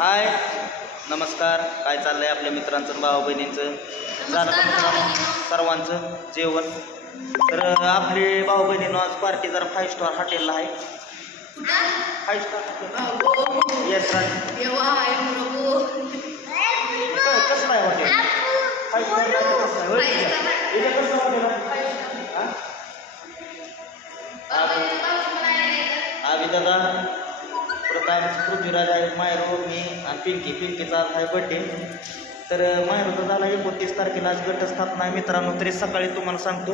हाय नमस्कार. काय चाललंय आपल्या मित्रांचं भाऊ बहिणींचं झालं का मित्रांनो सर्वांचं जेवण. तर आपले भाऊ बहिणींनो आज पार्टी जरा 5 स्टार हॉटेलला आहे. 5 स्टार हॉटेल येस राज कसं आहे हॉटेल 5 स्टार कसं आहे हॉटेल आम्ही दादा प्रताप पृथ्वीराज आहे मायरो मी आणि पिंकीचा आहे बड्डे. तर मायरोचा झाला 29 तारखेला आज घटस्थापना आहे मित्रांनो. तरी सकाळी तुम्हाला सांगतो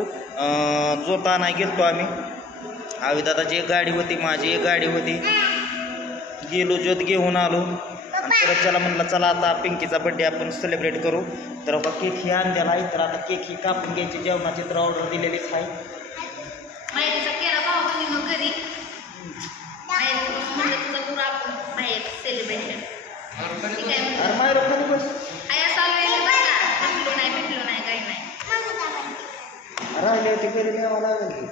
जोता आणाय गेलतो आम्ही. आविदादाची एक गाडी होती माझी एक गाडी होती गेलो जोत घेऊन आलो आणि परत त्याला म्हणलं चला आता पिंकीचा बड्डे आपण सेलिब्रेट करू. तर बघा केक ही आणलेला आहे. तर आता केक ही कापून घ्यायची जेवणाची तर ऑर्डर दिलेलीच आहे. राहिले होते पहिले न्यावं लागेल की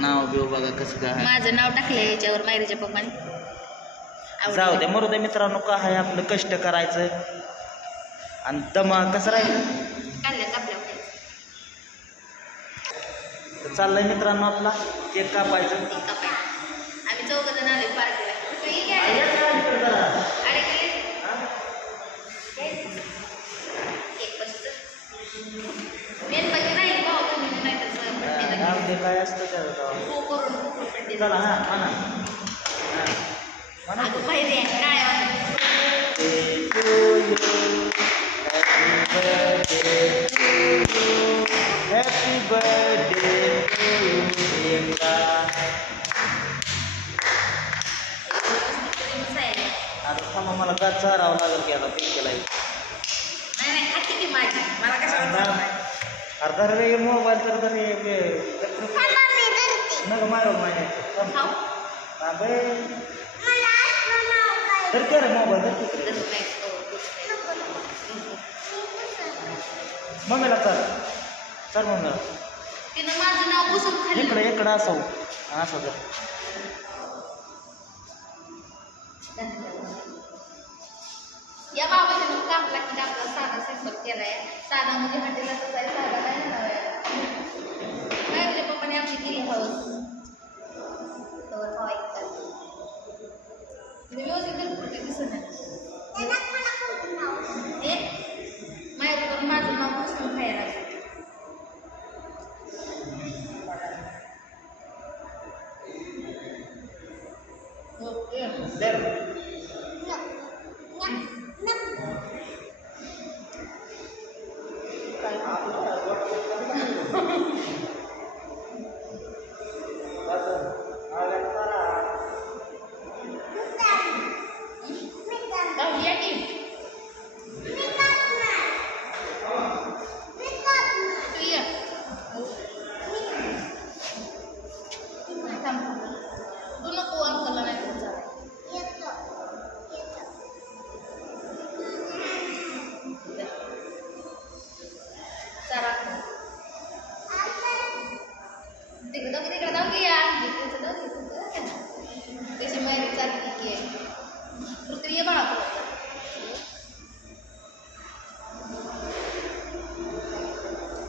नाव बिव बघा कसं काय माझं नाव टाकलं याच्यावर मायरीच्या पप्पाने. जाऊ दे मरू दे मित्रांनो. का आहे आपलं कष्ट करायचं आणि दमा कसं राहायचं तर चाललंय मित्रांनो आपला केक कापायचं. आम्ही 4 जण आले पार्टीला. काय असतं चला हा म्हणा हॅपी बर्थडे आता थांबा मला का चारावं लागेल की आता पिंकीला अर्धा रे मोबाईल तर नग मारो तर काय रे मोबाईल मम्मीला चल मम्मीला इकडं असं असं तर या बाबाने कापला की आपला साधा स्वयंपाक केलाय. साधा म्हणजे हॉटेलला तर जाय साधा काय नाही पप्पाने आमची केली हाऊस व्यवस्थित दिसत माझं माझं नाव पुस्तक खायला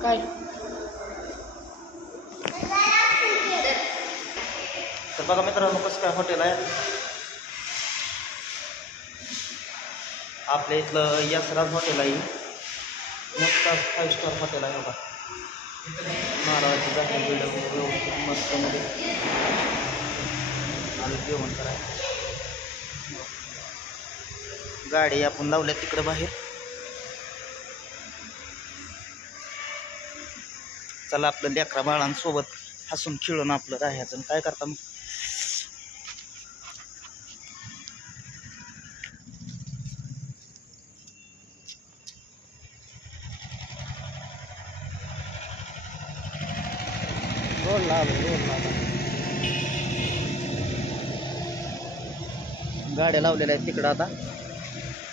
काय तर बघा मित्रांनो कसं काय हॉटेल आहे आपल्या इथलं यशराज हॉटेल आहे. मस्त 5 स्टार हॉटेल आहे बघा. महाराजाची जागा व्यवस्थित मस्त मध्ये आलं जेवण करायचं. गाडी आपण लावल्या तिकडं बाहेर. चला आपलं लेकरा बाळांसोबत हसून खेळून आपलं राहायचं. काय करता मग रोड लावला गाड्या लावलेल्या आहेत तिकडं आता.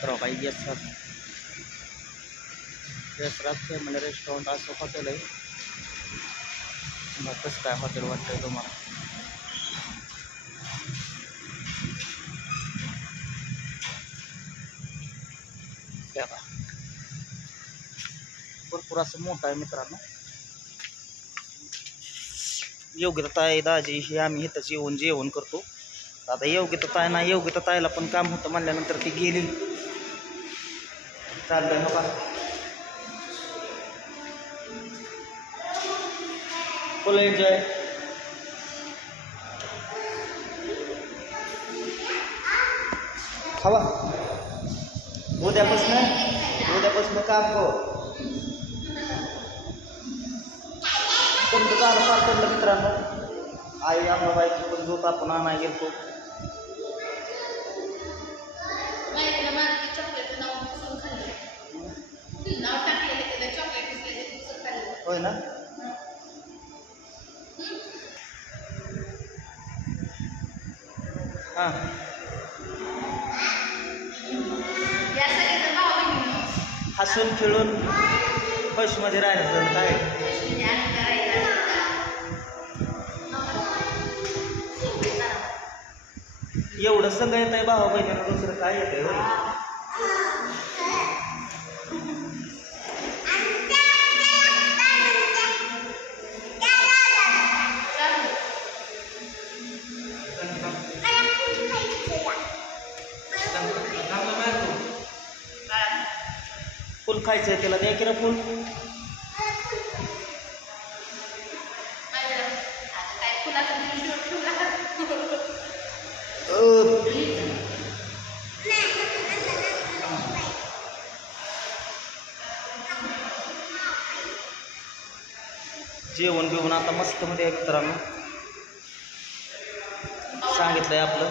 तर बाई यशराज फॅमिली रेस्टॉरंट असं हॉटेल आहे. कसं काय हॉटेल वाटतंय तुम्हाला? भरपूर असं मोठं आहे मित्रांनो. योग्यता ताई दाजी हे आम्ही इथंच येऊन जेवण करतो. आता योग्यता ताई नाही, योग्यता ताईला पण काम होतं म्हणल्यानंतर ती गेली. चाललंय नका फुल एन्जॉय. खावा उद्यापासून काम कर. तुमचं झालं फार पडलं मित्रांनो. आई आम्हाला बाईक पण झोप आपण आणायला गेलतो. होय ना. हां हसून खेळून खुशमध्ये राहायचं काय. एवढं सगळं येत आहे भावा बहिणीला, दुसरं काय येत आहे. होय फुल खायचं आहे त्याला, द्या की ना फुल. जेवण बिवण आता मस्त मध्ये आहे मित्रांनो. सांगितलंय आपलं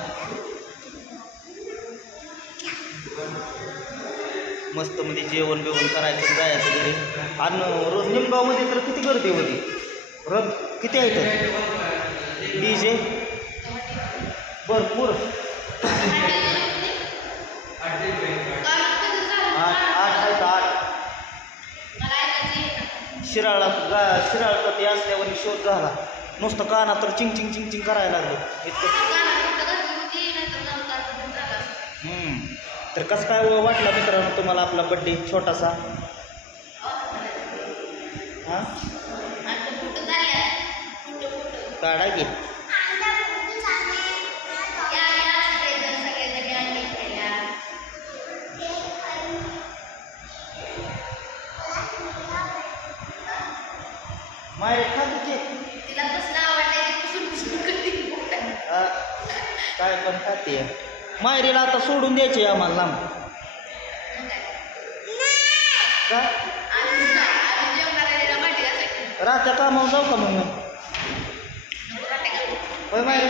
मस्त मध्ये जेवण बिवण करायचं जायचं घरी. आणि रोज निमगावमध्ये तर किती गर्दी होती. रोज किती आहे तर डीजे भरपूर. 8 शिराळ कधी असल्यावर शोध झाला. नुसतं काना तर चिंग चिंग चिंग चिंग करायला लागलं इतकं. तर कसं काय वाटलं मित्रांनो तुम्हाला आपला बड्डे छोटासा. हां काढा की. माय खाते केक काय पण खाते. मायरीला आता सोडून द्यायचे आम्हाला लांब का. राहत्या कामावर जाऊ का मग मी. होय मायरी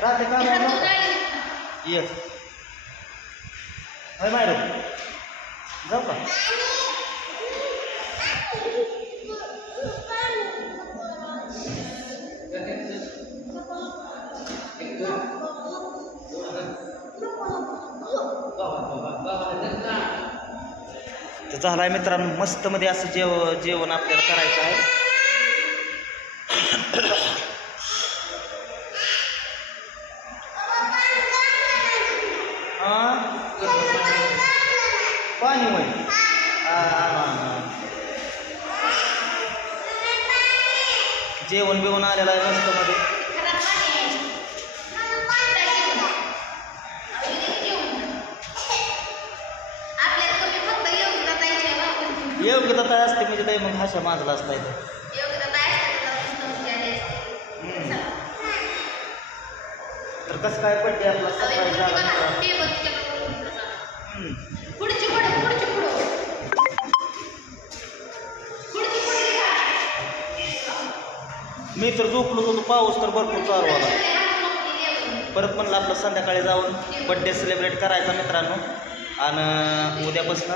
राहत्या कामावर जाऊ. येस होय मायरी जाऊ का. तर झालाय मित्रांनो मस्त मध्ये असं जेवण आपल्याला करायचं आहे. पाणी होय जेवण बिवण आलेलं आहे मस्त मध्ये. योग्यता काय असते म्हणजे ताई मग हाशा माजला असता इथं. तर कसं काय बड्डे आपला सरप्राईज झाला. मी तर झोपलो होतो पाऊस तर भरपूर चालू आला. परत म्हणलं आपलं संध्याकाळी जाऊन बड्डे सेलिब्रेट करायचा मित्रांनो. आणि उद्यापासून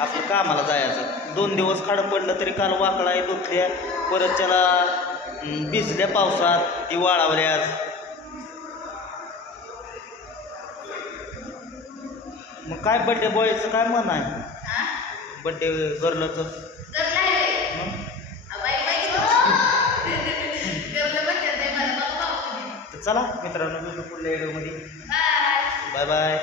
आपलं कामाला जायचं. 2 दिवस खाडं पडलं तरी काल वाकळा धुतल्या परत त्याला भिजल्या पावसात ती वाळवल्या. मग काय बड्डे बॉयचं काय मन आहे. बड्डे गर्लचं चला मित्रांनो भेटू पुढल्या व्हिडिओमध्ये. Bye bye.